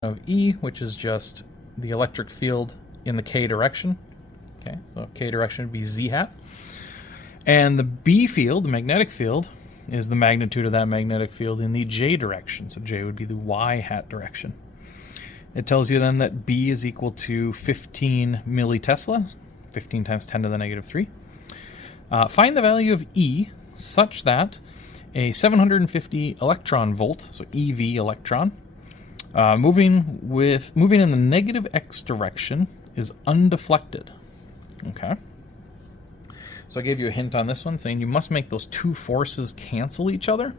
of E, which is just the electric field in the k direction. Okay, so k direction would be z hat. And the B field, the magnetic field, is the magnitude of that magnetic field in the j direction. So j would be the y hat direction. It tells you then that B is equal to 15 millitesla, 15 times 10 to the negative 3. Find the value of E such that a 750 electron volt, so EV electron, moving in the negative x direction is undeflected. Okay. So I gave you a hint on this one, saying you must make those two forces cancel each other,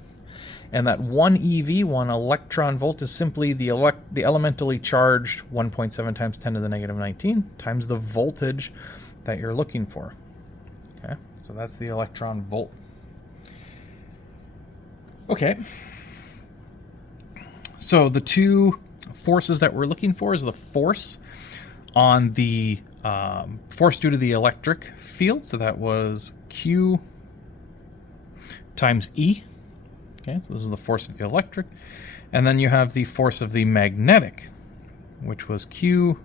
and that one EV, one electron volt, is simply the elementally charged 1.7 times 10 to the negative 19 times the voltage that you're looking for. Okay, so that's the electron volt. Okay, so the two forces that we're looking for is the force on the force due to the electric field, so that was Q times E. Okay, so this is the force of the electric. And then you have the force of the magnetic, which was Q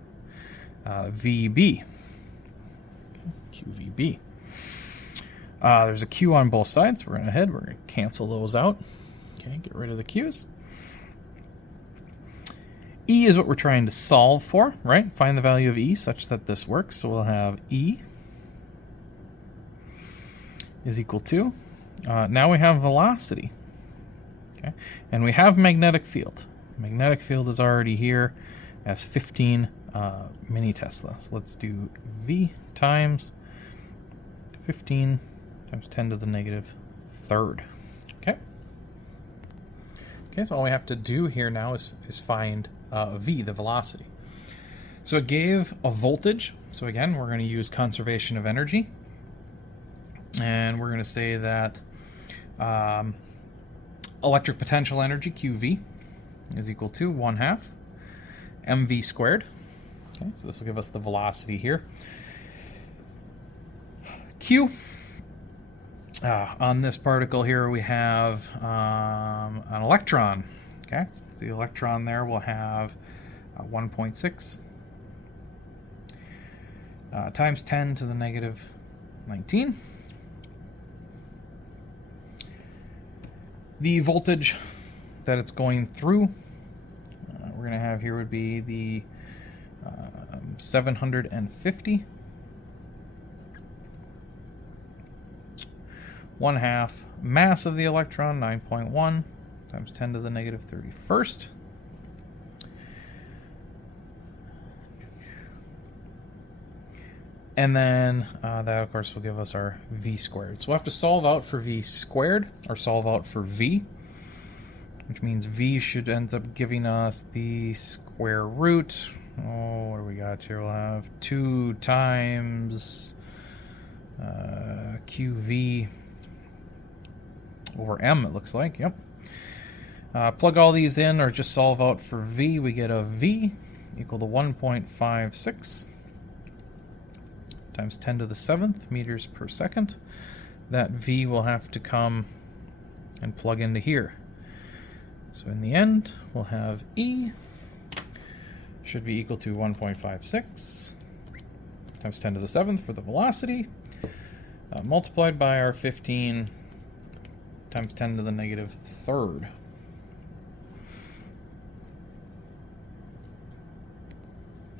VB. QVB. There's a Q on both sides. We're going to cancel those out. Okay, get rid of the Q's. E is what we're trying to solve for, right? Find the value of E such that this works. So we'll have E is equal to, now we have velocity. Okay, and we have magnetic field. Magnetic field is already here as 15 mini Tesla. So let's do V times 15 times 10 to the negative third. Okay. Okay, so all we have to do here now is find V, the velocity. So it gave a voltage. So again, we're going to use conservation of energy. And we're going to say that electric potential energy, QV, is equal to 1/2 mv squared. Okay, so this will give us the velocity here. Q, on this particle here we have an electron. Okay, so the electron there will have 1.6 times 10 to the negative 19. The voltage that it's going through, we're going to have here would be the 750. 1/2 mass of the electron, 9.1 times 10 to the negative 31st. And then that, of course, will give us our V squared. So we'll have to solve out for V squared, or solve out for V, which means V should end up giving us the square root. Oh, what do we got here? We'll have 2 times QV over M, it looks like. Yep. Plug all these in, or just solve out for V. We get a V equal to 1.56 times 10 to the 7th meters per second. That V will have to come and plug into here. So in the end, we'll have E should be equal to 1.56 times 10 to the 7th for the velocity, multiplied by our 15 times 10 to the negative third.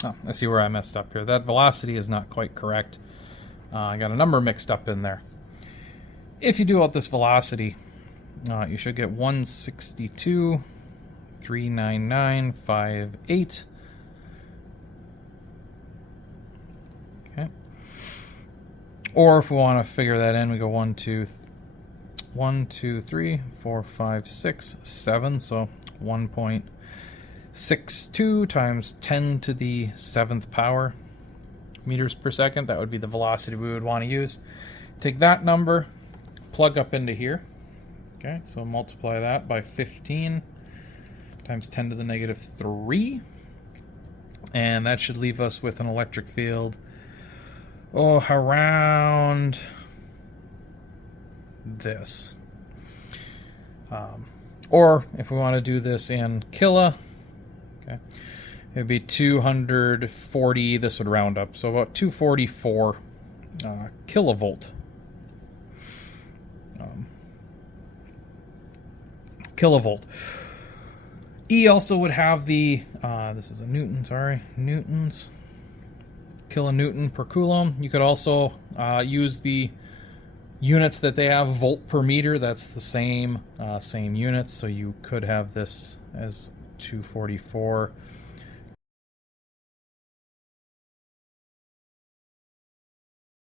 Oh, I see where I messed up here. That velocity is not quite correct. I got a number mixed up in there. If you do out this velocity, you should get 162.39958. Okay. Or if we want to figure that in, we go 1, 2, 3, 4, 5, 6, 7. So 1.62 times 10 to the 7th power meters per second. That would be the velocity we would want to use. Take that number, plug up into here. Okay, so multiply that by 15 times 10 to the negative 3. And that should leave us with an electric field, around this. Or if we want to do this in Okay, it'd be 240. This would round up, so about 244 kilovolt. Kilovolt. E also would have the, this is a Newton, sorry, newtons, kilonewton per coulomb. You could also use the units that they have, volt per meter. That's the same units, so you could have this as 244